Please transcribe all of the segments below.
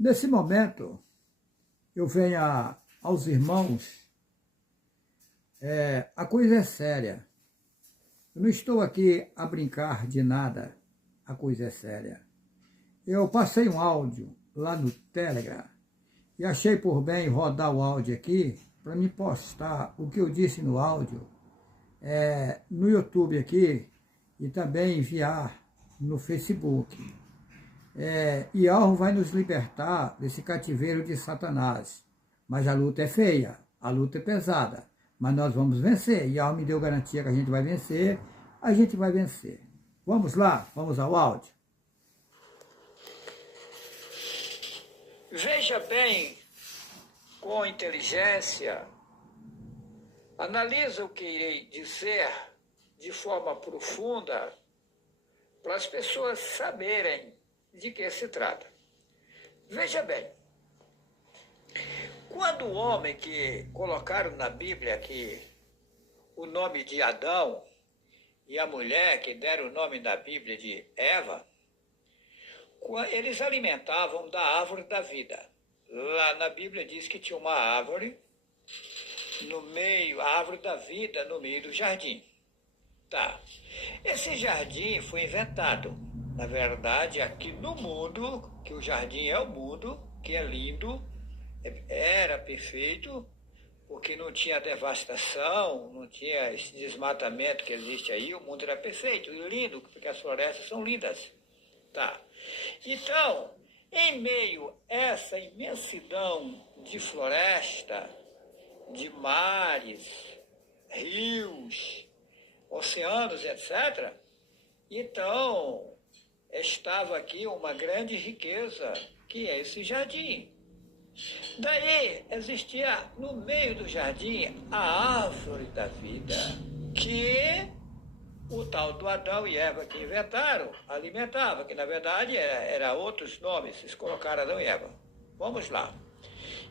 Nesse momento, eu venho aos irmãos, a coisa é séria. Eu não estou aqui a brincar de nada, a coisa é séria. Eu passei um áudio lá no Telegram e achei por bem rodar o áudio aqui para me postar o que eu disse no áudio no YouTube aqui e também enviar no Facebook. Yahweh vai nos libertar desse cativeiro de Satanás. Mas a luta é feia, a luta é pesada. Mas nós vamos vencer. Yahweh me deu garantia que a gente vai vencer. A gente vai vencer. Vamos lá, vamos ao áudio. Veja bem, com inteligência, analisa o que irei dizer de forma profunda para as pessoas saberem de que se trata. Veja bem, quando o homem que colocaram na Bíblia aqui o nome de Adão e a mulher que deram o nome na Bíblia de Eva, eles alimentavam da árvore da vida. Lá na Bíblia diz que tinha uma árvore no meio, a árvore da vida no meio do jardim. Tá. Esse jardim foi inventado, na verdade, aqui no mundo, que o jardim é o mundo, que é lindo, era perfeito, porque não tinha devastação, não tinha esse desmatamento que existe aí, o mundo era perfeito e lindo, porque as florestas são lindas. Tá. Então, em meio a essa imensidão de floresta, de mares, rios, oceanos, etc., então estava aqui uma grande riqueza, que é esse jardim. Daí existia no meio do jardim a árvore da vida, que o tal do Adão e Eva que inventaram alimentava, que na verdade era outros nomes, eles colocaram Adão e Eva. Vamos lá.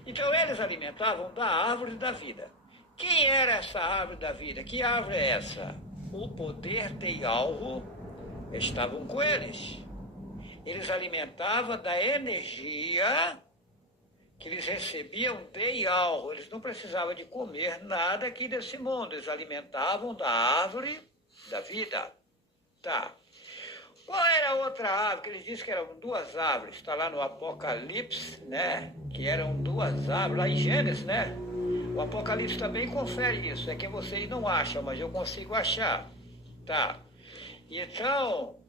Então eles alimentavam da árvore da vida. Quem era essa árvore da vida? Que árvore é essa? O poder de Yahweh estavam com eles. Eles alimentavam da energia que eles recebiam de Yahweh. Eles não precisavam de comer nada aqui desse mundo. Eles alimentavam da árvore da vida. Tá. Qual era a outra árvore? Que eles dizem que eram duas árvores. Está lá no Apocalipse, né? Que eram duas árvores, lá em Gênesis, né? O Apocalipse também confere isso. É que vocês não acham, mas eu consigo achar. Tá. Então,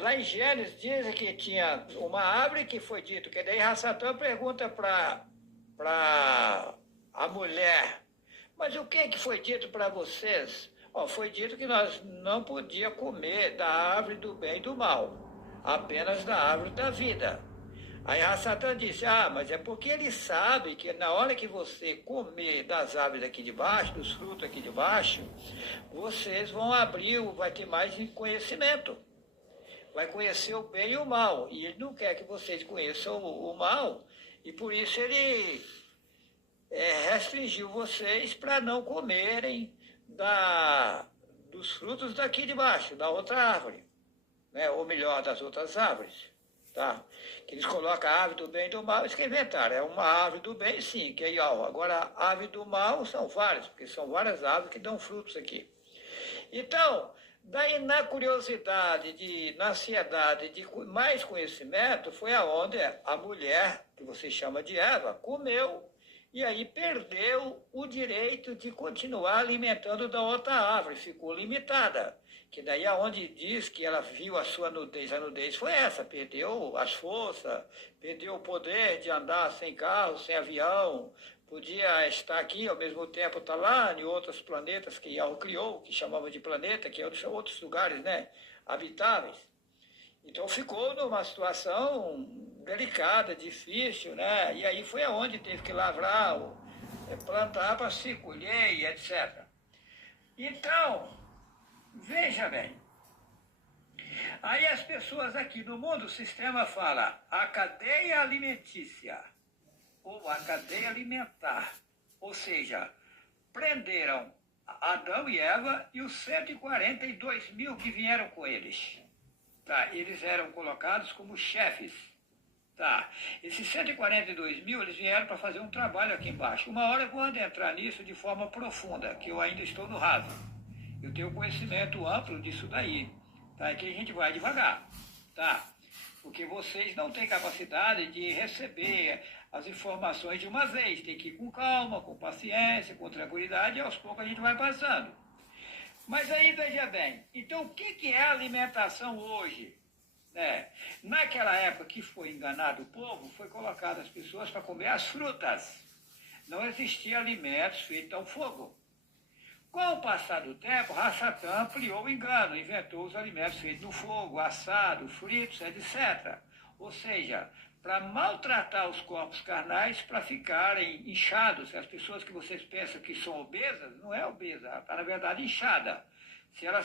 lá em Gênesis dizem que tinha uma árvore que foi dito, que daí Satã pergunta para a mulher, mas o que foi dito para vocês? Foi dito que nós não podíamos comer da árvore do bem e do mal, apenas da árvore da vida. Aí Satã disse, mas é porque ele sabe que na hora que você comer das árvores aqui de baixo, dos frutos aqui de baixo, vocês vão abrir, vai ter mais conhecimento. Vai conhecer o bem e o mal. E ele não quer que vocês conheçam o mal, e por isso ele restringiu vocês para não comerem dos frutos daqui de baixo, da outra árvore, né? Ou melhor, das outras árvores. Tá? Que eles colocam a árvore do bem e do mal, eles que inventaram. É uma árvore do bem, sim, que é Yahweh. Agora, a árvore do mal são várias, porque são várias árvores que dão frutos aqui. Então, daí na curiosidade, na ansiedade de mais conhecimento, foi aonde a mulher, que você chama de Eva, comeu e aí perdeu o direito de continuar alimentando da outra árvore, ficou limitada. Que daí aonde diz que ela viu a sua nudez, a nudez foi essa, perdeu as forças, perdeu o poder de andar sem carro, sem avião, podia estar aqui, ao mesmo tempo estar lá em outros planetas que Yahweh criou, que chamava de planeta, que são outros lugares, né, habitáveis. Então ficou numa situação delicada, difícil, né? E aí foi aonde teve que lavrar, plantar para se colher e etc. Então, veja bem, aí as pessoas aqui no mundo, o sistema fala a cadeia alimentícia, ou a cadeia alimentar, ou seja, prenderam Adão e Eva e os 142 mil que vieram com eles. Tá, eles eram colocados como chefes. Tá. Esses 142 mil, eles vieram para fazer um trabalho aqui embaixo. Uma hora eu vou adentrar nisso de forma profunda, que eu ainda estou no raso. Eu tenho conhecimento amplo disso daí. Tá? É que a gente vai devagar. Tá? Porque vocês não têm capacidade de receber as informações de uma vez. Tem que ir com calma, com paciência, com tranquilidade, e aos poucos a gente vai passando. Mas aí, veja bem, então o que é alimentação hoje? Naquela época que foi enganado o povo, foi colocado as pessoas para comer as frutas. Não existia alimentos feitos ao fogo. Com o passar do tempo, Satã ampliou o engano, inventou os alimentos feitos no fogo, assado, fritos, etc. Ou seja, para maltratar os corpos carnais, para ficarem inchados. As pessoas que vocês pensam que são obesas, não é obesa, ela está na verdade inchada. Se ela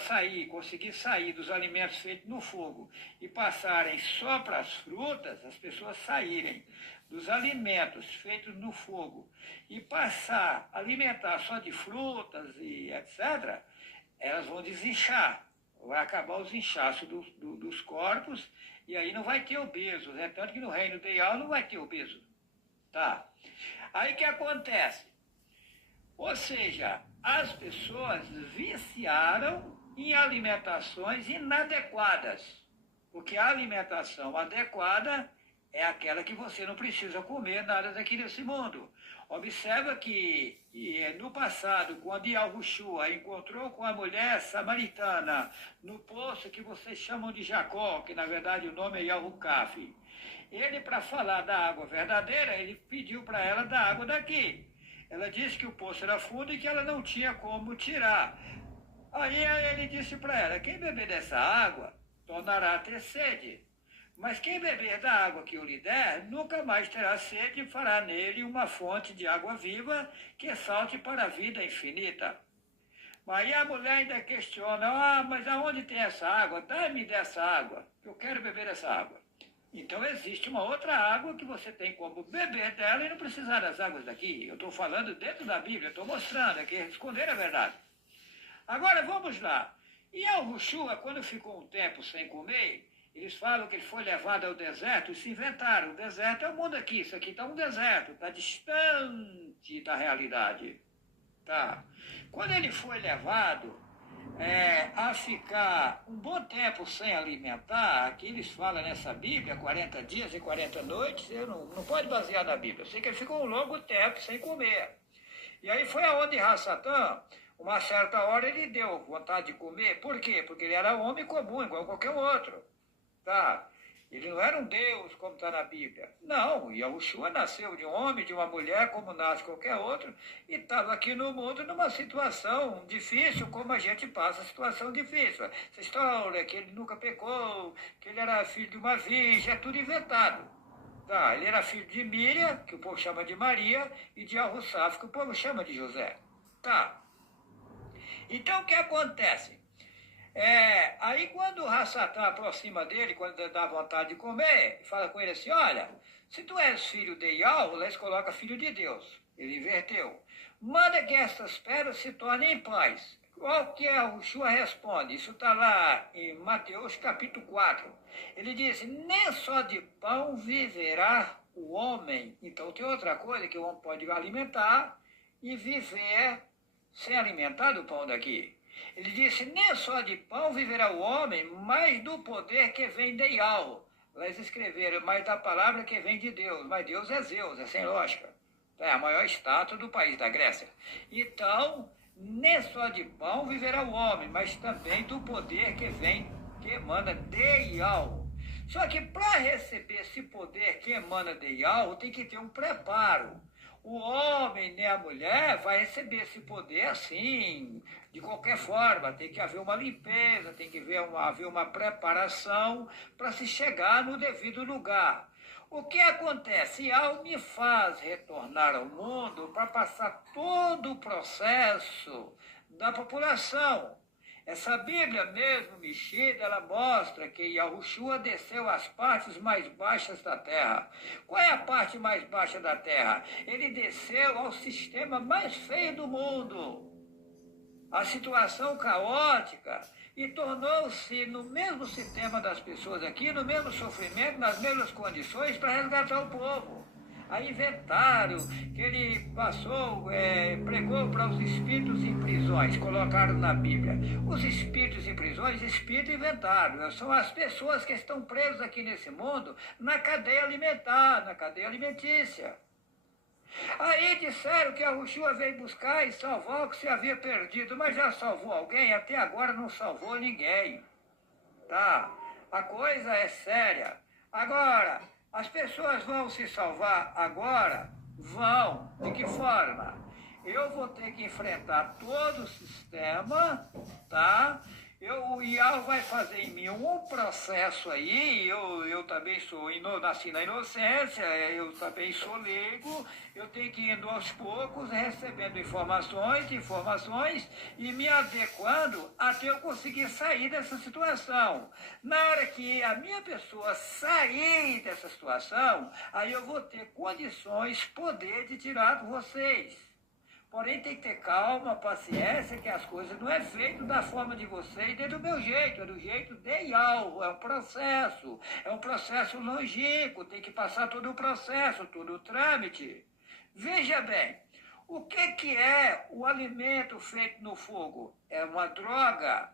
conseguir sair dos alimentos feitos no fogo e passarem só para as frutas, as pessoas saírem dos alimentos feitos no fogo e passar a alimentar só de frutas e etc., elas vão desinchar. Vai acabar os inchaços dos corpos e aí não vai ter obesos. É tanto que no reino ideal não vai ter obeso. Tá? Aí o que acontece? Ou seja, as pessoas viciaram em alimentações inadequadas. Porque a alimentação adequada é aquela que você não precisa comer nada daqui desse mundo. Observa que no passado, quando Yahushua encontrou com a mulher samaritana no poço que vocês chamam de Jacó, que na verdade o nome é Yahukaf, ele, para falar da água verdadeira, ele pediu para ela da água daqui. Ela disse que o poço era fundo e que ela não tinha como tirar. Aí ele disse para ela, quem beber dessa água tornará a ter sede. Mas quem beber da água que eu lhe der, nunca mais terá sede e fará nele uma fonte de água viva que salte para a vida infinita. Aí a mulher ainda questiona, mas aonde tem essa água? Dá-me dessa água, eu quero beber essa água. Então existe uma outra água que você tem como beber dela e não precisar das águas daqui. Eu estou falando dentro da Bíblia, estou mostrando aqui, esconder a verdade. Agora vamos lá. E Yahushua, quando ficou um tempo sem comer, eles falam que ele foi levado ao deserto e se inventaram. O deserto é o mundo aqui, isso aqui está um deserto, está distante da realidade. Tá? Quando ele foi levado a ficar um bom tempo sem alimentar, aqui eles falam nessa Bíblia, 40 dias e 40 noites, eu não pode basear na Bíblia, eu sei que ele ficou um longo tempo sem comer. E aí foi aonde Satã, uma certa hora ele deu vontade de comer. Por quê? Porque ele era homem comum, igual qualquer outro. Tá? Ele não era um Deus, como está na Bíblia. Não, Yahushua nasceu de um homem, de uma mulher, como nasce qualquer outro, e estava aqui no mundo numa situação difícil, como a gente passa situação difícil. Essa história que ele nunca pecou, que ele era filho de uma virgem, é tudo inventado. Tá? Ele era filho de Miriam, que o povo chama de Maria, e de Arrussaf, que o povo chama de José. Tá? Então, o que acontece? Aí quando o Satã aproxima dele, quando ele dá vontade de comer, fala com ele assim, olha, se tu és filho de Yahweh, eles colocam filho de Deus. Ele inverteu. Manda que essas pedras se tornem pães. Qual que é o Yeshua responde? Isso está lá em Mateus capítulo 4. Ele diz, nem só de pão viverá o homem. Então tem outra coisa que o homem pode alimentar e viver sem alimentar do pão daqui. Ele disse, nem só de pão viverá o homem, mas do poder que vem de Yahweh. Eles escreveram, mas da palavra que vem de Deus. Mas Deus é Zeus, é sem lógica. É a maior estátua do país da Grécia. Então, nem só de pão viverá o homem, mas também do poder que vem, que emana de Yahweh. Só que para receber esse poder que emana de Yahweh, tem que ter um preparo. O homem nem a mulher vai receber esse poder assim, de qualquer forma. Tem que haver uma limpeza, tem que haver uma preparação para se chegar no devido lugar. O que acontece? Yahweh me faz retornar ao mundo para passar todo o processo da população. Essa Bíblia mesmo, mexida, ela mostra que Yahushua desceu às partes mais baixas da terra. Qual é a parte mais baixa da terra? Ele desceu ao sistema mais feio do mundo. A situação caótica e tornou-se no mesmo sistema das pessoas aqui, no mesmo sofrimento, nas mesmas condições, para resgatar o povo. Aí inventaram que ele passou, pregou para os espíritos em prisões, colocaram na Bíblia. Os espíritos em prisões, espírito inventado, são as pessoas que estão presas aqui nesse mundo na cadeia alimentar, na cadeia alimentícia. Aí disseram que a Ushua veio buscar e salvar o que se havia perdido, mas já salvou alguém? Até agora não salvou ninguém. Tá? A coisa é séria. Agora, as pessoas vão se salvar agora? Vão. De que forma? Eu vou ter que enfrentar todo o sistema, tá? O IAL vai fazer em mim um processo aí, eu também nasci na inocência, eu também sou leigo, eu tenho que ir indo aos poucos, recebendo informações e me adequando até eu conseguir sair dessa situação. Na hora que a minha pessoa sair dessa situação, aí eu vou ter condições, poder de tirar vocês. Porém, tem que ter calma, paciência, que as coisas não é feito da forma de vocês, nem do meu jeito, é do jeito de IAL, é um processo longínquo, tem que passar todo o processo, todo o trâmite. Veja bem, o que é o alimento feito no fogo? É uma droga.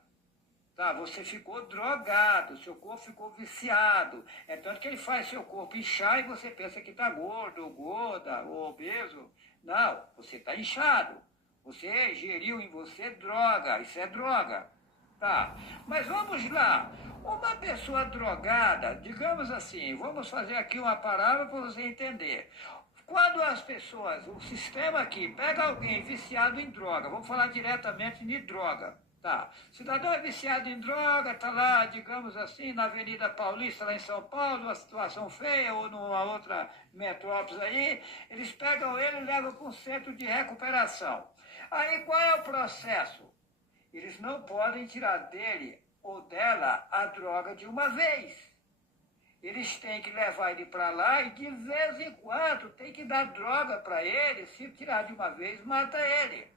Tá, você ficou drogado, seu corpo ficou viciado. É tanto que ele faz seu corpo inchar e você pensa que está gordo, ou gorda, ou obeso. Não, você está inchado. Você geriu em você droga, isso é droga. Tá, mas vamos lá. Uma pessoa drogada, digamos assim, vamos fazer aqui uma parábola para você entender. Quando as pessoas, o sistema aqui, pega alguém viciado em droga, vamos falar diretamente de droga. Tá. O cidadão é viciado em droga, está lá, digamos assim, na Avenida Paulista, lá em São Paulo, uma situação feia, ou numa outra metrópole aí, eles pegam ele e levam para um centro de recuperação. Aí qual é o processo? Eles não podem tirar dele ou dela a droga de uma vez. Eles têm que levar ele para lá e de vez em quando tem que dar droga para ele, se tirar de uma vez, mata ele.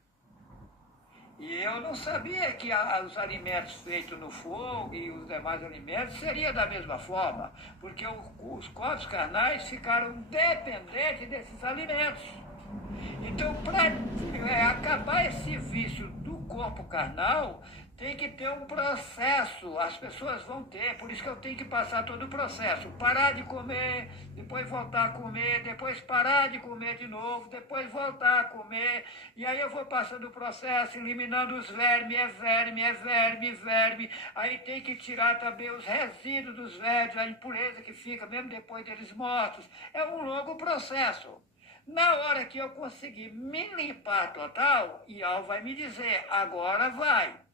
E eu não sabia que os alimentos feitos no fogo e os demais alimentos seria da mesma forma, porque os corpos carnais ficaram dependentes desses alimentos. Então, para acabar esse vício do corpo carnal, tem que ter um processo, as pessoas vão ter, por isso que eu tenho que passar todo o processo. Parar de comer, depois voltar a comer, depois parar de comer de novo, depois voltar a comer, e aí eu vou passando o processo, eliminando os vermes, verme, aí tem que tirar também os resíduos dos vermes, a impureza que fica mesmo depois deles mortos. É um longo processo. Na hora que eu conseguir me limpar total, IAL vai me dizer, agora vai.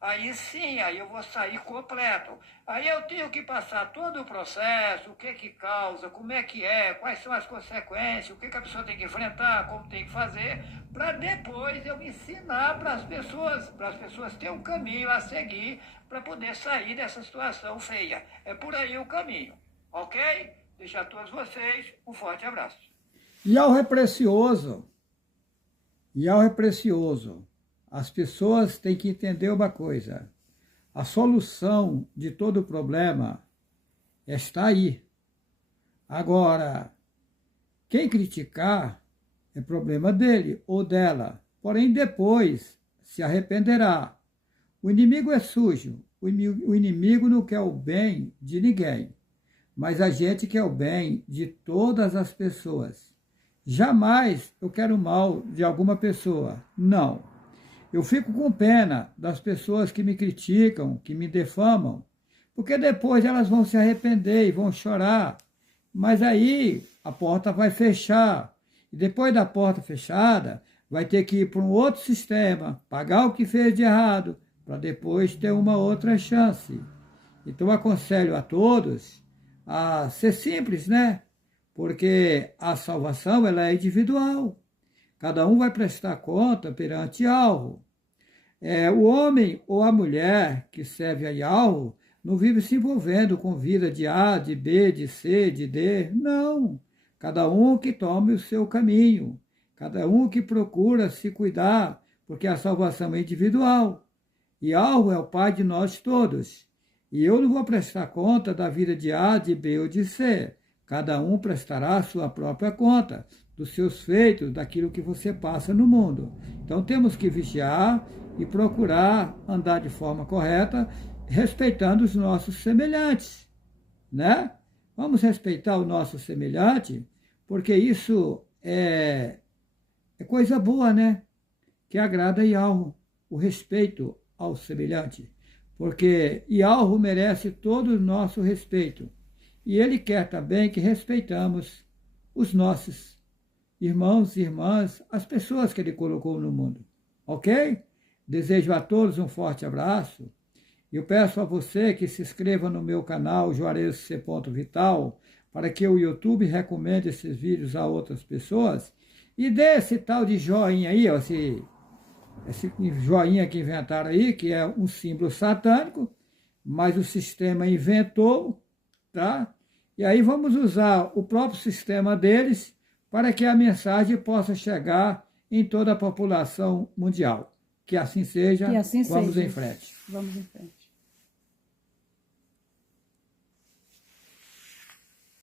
Aí sim, aí eu vou sair completo. Aí eu tenho que passar todo o processo, o que causa, como é que é, quais são as consequências, o que a pessoa tem que enfrentar, como tem que fazer, para depois eu ensinar para as pessoas terem um caminho a seguir para poder sair dessa situação feia. É por aí o caminho, ok? Deixo a todos vocês um forte abraço. IAL é precioso. IAL é precioso. As pessoas têm que entender uma coisa. A solução de todo o problema está aí. Agora, quem criticar é problema dele ou dela. Porém, depois se arrependerá. O inimigo é sujo. O inimigo não quer o bem de ninguém. Mas a gente quer o bem de todas as pessoas. Jamais eu quero o mal de alguma pessoa. Não. Eu fico com pena das pessoas que me criticam, que me defamam, porque depois elas vão se arrepender e vão chorar. Mas aí a porta vai fechar. E depois da porta fechada, vai ter que ir para um outro sistema, pagar o que fez de errado, para depois ter uma outra chance. Então aconselho a todos a ser simples, né? Porque a salvação ela é individual. Cada um vai prestar conta perante algo. O homem ou a mulher que serve a algo não vive se envolvendo com vida de A, de B, de C, de D. Não. Cada um que tome o seu caminho. Cada um que procura se cuidar, porque a salvação é individual. E Alvo é o pai de nós todos. E eu não vou prestar conta da vida de A, de B ou de C. Cada um prestará a sua própria conta dos seus feitos, daquilo que você passa no mundo. Então temos que vigiar e procurar andar de forma correta, respeitando os nossos semelhantes, né? Vamos respeitar o nosso semelhante, porque isso é coisa boa, né? Que agrada Yahweh, o respeito ao semelhante. Porque Yahweh merece todo o nosso respeito. E Ele quer também que respeitamos os nossos irmãos e irmãs, as pessoas que Ele colocou no mundo. Ok? Desejo a todos um forte abraço. Eu peço a você que se inscreva no meu canal Juarez C. Vital, para que o YouTube recomende esses vídeos a outras pessoas. E dê esse tal de joinha aí, ó, esse joinha que inventaram aí, que é um símbolo satânico, mas o sistema inventou, tá? E aí vamos usar o próprio sistema deles para que a mensagem possa chegar em toda a população mundial. Que assim seja, Que assim vamos seja. em frente. Vamos em frente.